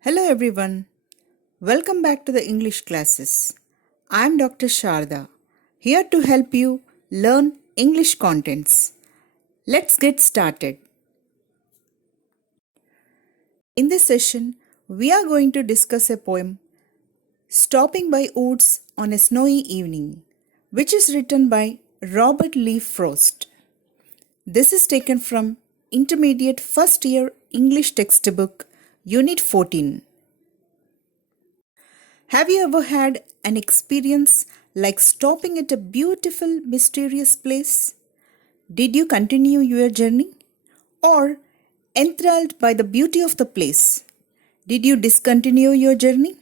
Hello everyone. Welcome back to the English classes. I am Dr. Sharada, here to help you learn English contents. Let's get started. In this session, we are going to discuss a poem, Stopping by Woods on a Snowy Evening, which is written by Robert Lee Frost. This is taken from Intermediate First Year English Textbook, Unit 14. Have you ever had an experience like stopping at a beautiful, mysterious place? Did you continue your journey? Or, enthralled by the beauty of the place, did you discontinue your journey?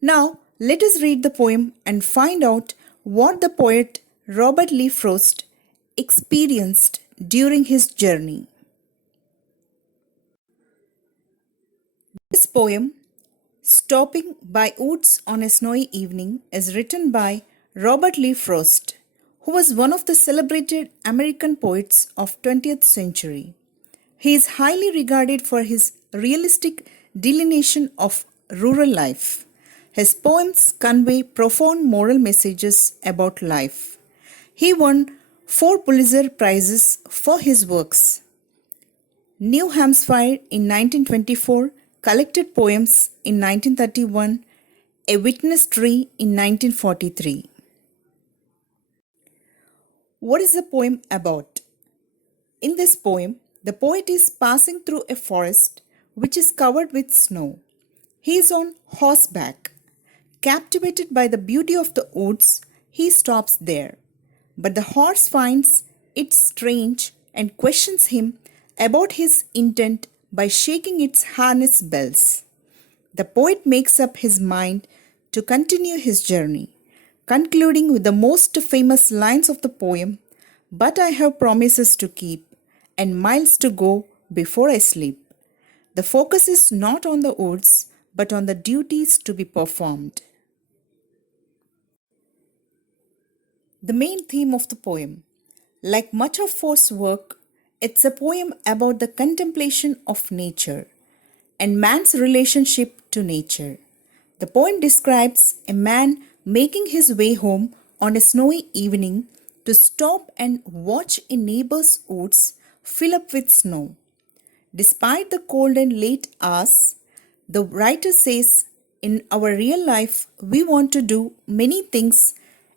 Now, let us read the poem and find out what the poet Robert Lee Frost experienced during his journey. This poem, Stopping by Woods on a Snowy Evening, is written by Robert Lee Frost, who was one of the celebrated American poets of 20th century. He is highly regarded for his realistic delineation of rural life. His poems convey profound moral messages about life. He won 4 Pulitzer Prizes for his works. New Hampshire in 1924, Collected Poems in 1931, A Witness Tree in 1943. What is the poem about? In this poem, the poet is passing through a forest which is covered with snow. He is on horseback. Captivated by the beauty of the woods, he stops there. But the horse finds it strange and questions him about his intent by shaking its harness bells. The poet makes up his mind to continue his journey, concluding with the most famous lines of the poem, "But I have promises to keep and miles to go before I sleep." The focus is not on the woods, but on the duties to be performed. The main theme of the poem. Like much of Frost's work, it's a poem about the contemplation of nature and man's relationship to nature. The poem describes a man making his way home on a snowy evening to stop and watch a neighbor's woods fill up with snow. Despite the cold and late hours, the writer says, in our real life, we want to do many things,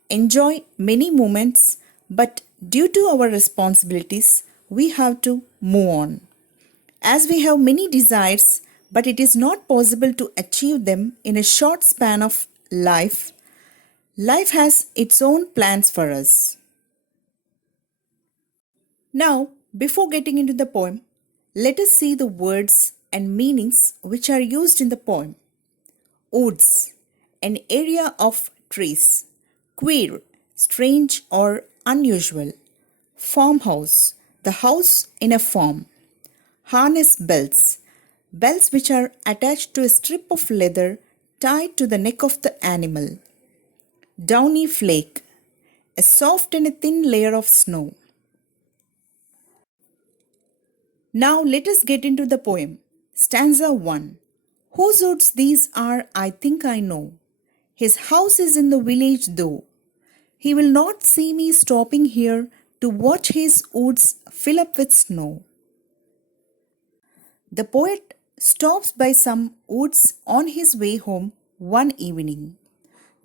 enjoy many moments, but due to our responsibilities, we have to move on. As we have many desires, but it is not possible to achieve them in a short span of life, life has its own plans for us. Now, before getting into the poem, let us see the words and meanings which are used in the poem. Woods, an area of trees. Queer, strange or unusual. Farmhouse, the house in a farm. Harness bells, bells which are attached to a strip of leather tied to the neck of the animal. Downy flake, a soft and a thin layer of snow. Now let us get into the poem. Stanza 1. Whose woods these are, I think I know. His house is in the village though. He will not see me stopping here to watch his woods fill up with snow. The poet stops by some woods on his way home one evening.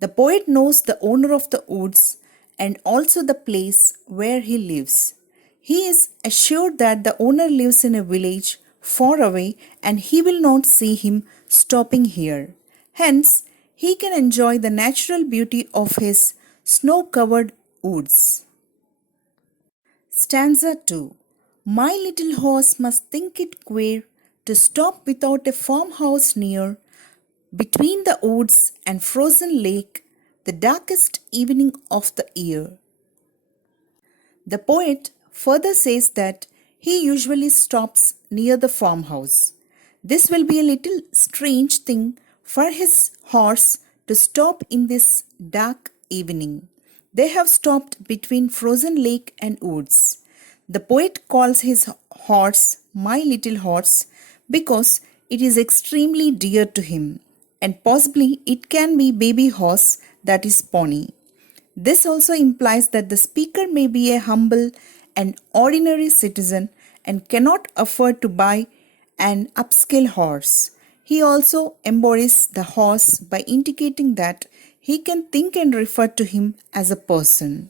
The poet knows the owner of the woods and also the place where he lives. He is assured that the owner lives in a village far away and he will not see him stopping here. Hence, he can enjoy the natural beauty of his snow-covered woods. Stanza 2. My little horse must think it queer to stop without a farmhouse near, between the woods and frozen lake, the darkest evening of the year. The poet further says that he usually stops near the farmhouse. This will be a little strange thing for his horse to stop in this dark evening. They have stopped between frozen lake and woods. The poet calls his horse my little horse because it is extremely dear to him, and possibly it can be baby horse, that is pony. This also implies that the speaker may be a humble and ordinary citizen and cannot afford to buy an upscale horse. He also embodies the horse by indicating that he can think and refer to him as a person.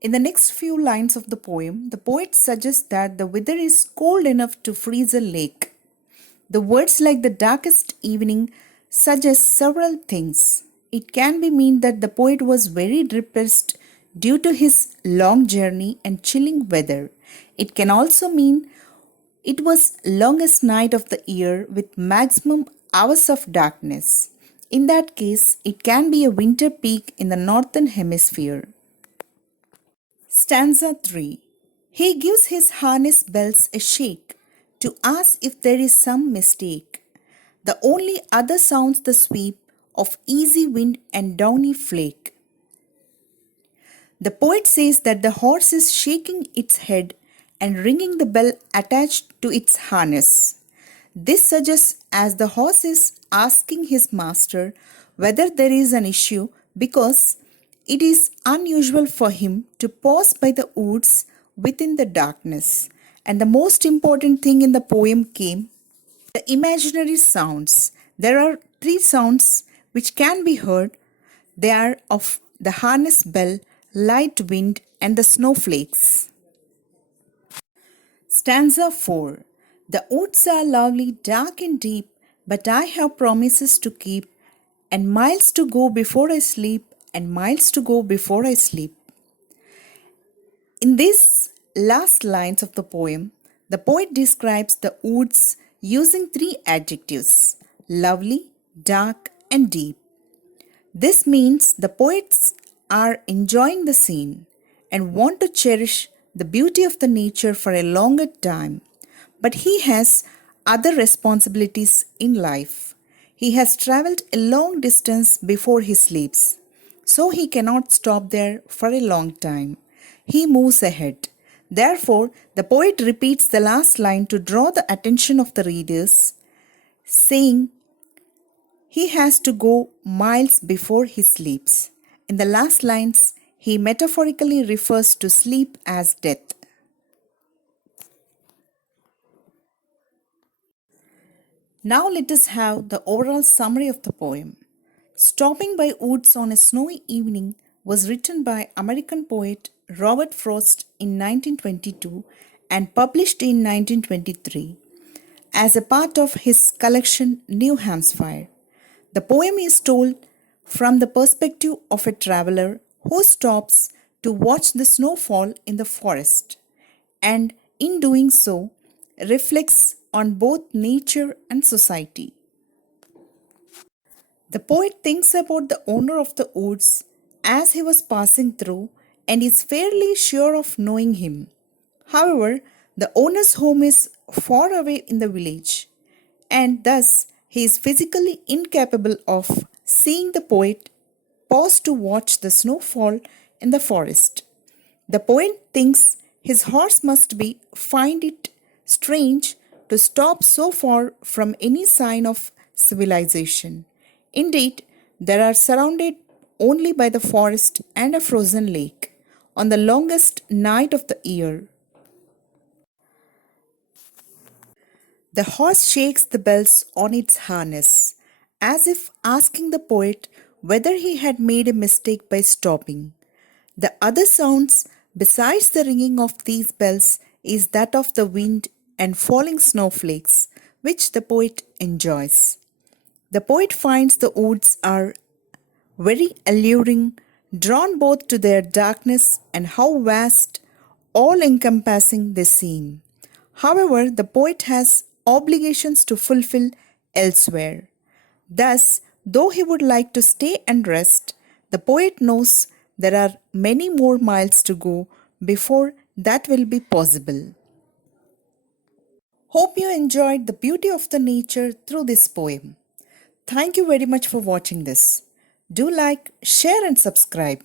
In the next few lines of the poem, the poet suggests that the weather is cold enough to freeze a lake. The words like the darkest evening suggest several things. It can be mean that the poet was very depressed due to his long journey and chilling weather. It can also mean it was longest night of the year with maximum hours of darkness. In that case, it can be a winter peak in the northern hemisphere. Stanza 3. He gives his harness bells a shake to ask if there is some mistake. The only other sounds the sweep of easy wind and downy flake. The poet says that the horse is shaking its head and ringing the bell attached to its harness. This suggests as the horse is asking his master whether there is an issue because it is unusual for him to pause by the woods within the darkness. And the most important thing in the poem came the imaginary sounds. There are three sounds which can be heard. They are of the harness bell, light wind, and the snowflakes. Stanza 4. The woods are lovely, dark and deep, but I have promises to keep, and miles to go before I sleep, and miles to go before I sleep. In these last lines of the poem, the poet describes the woods using three adjectives: lovely, dark, and deep. This means the poets are enjoying the scene and want to cherish the beauty of the nature for a longer time. But he has other responsibilities in life. He has traveled a long distance before he sleeps, so he cannot stop there for a long time. He moves ahead. Therefore, the poet repeats the last line to draw the attention of the readers, saying he has to go miles before he sleeps. In the last lines, he metaphorically refers to sleep as death. Now let us have the overall summary of the poem. Stopping by Woods on a Snowy Evening was written by American poet Robert Frost in 1922 and published in 1923 as a part of his collection New Hampshire. The poem is told from the perspective of a traveler who stops to watch the snowfall in the forest and, in doing so, reflects on both nature and society. The poet thinks about the owner of the woods as he was passing through and is fairly sure of knowing him. However, the owner's home is far away in the village, and thus he is physically incapable of seeing the poet pause to watch the snowfall in the forest. The poet thinks his horse must be find it strange to stop so far from any sign of civilization. Indeed, they are surrounded only by the forest and a frozen lake on the longest night of the year. The horse shakes the bells on its harness, as if asking the poet whether he had made a mistake by stopping. The other sounds, besides the ringing of these bells, is that of the wind and falling snowflakes, which the poet enjoys. The poet finds the woods are very alluring, drawn both to their darkness and how vast, all encompassing they seem. However, the poet has obligations to fulfill elsewhere. Thus, though he would like to stay and rest, the poet knows there are many more miles to go before that will be possible. Hope you enjoyed the beauty of the nature through this poem. Thank you very much for watching this. Do like, share, and subscribe.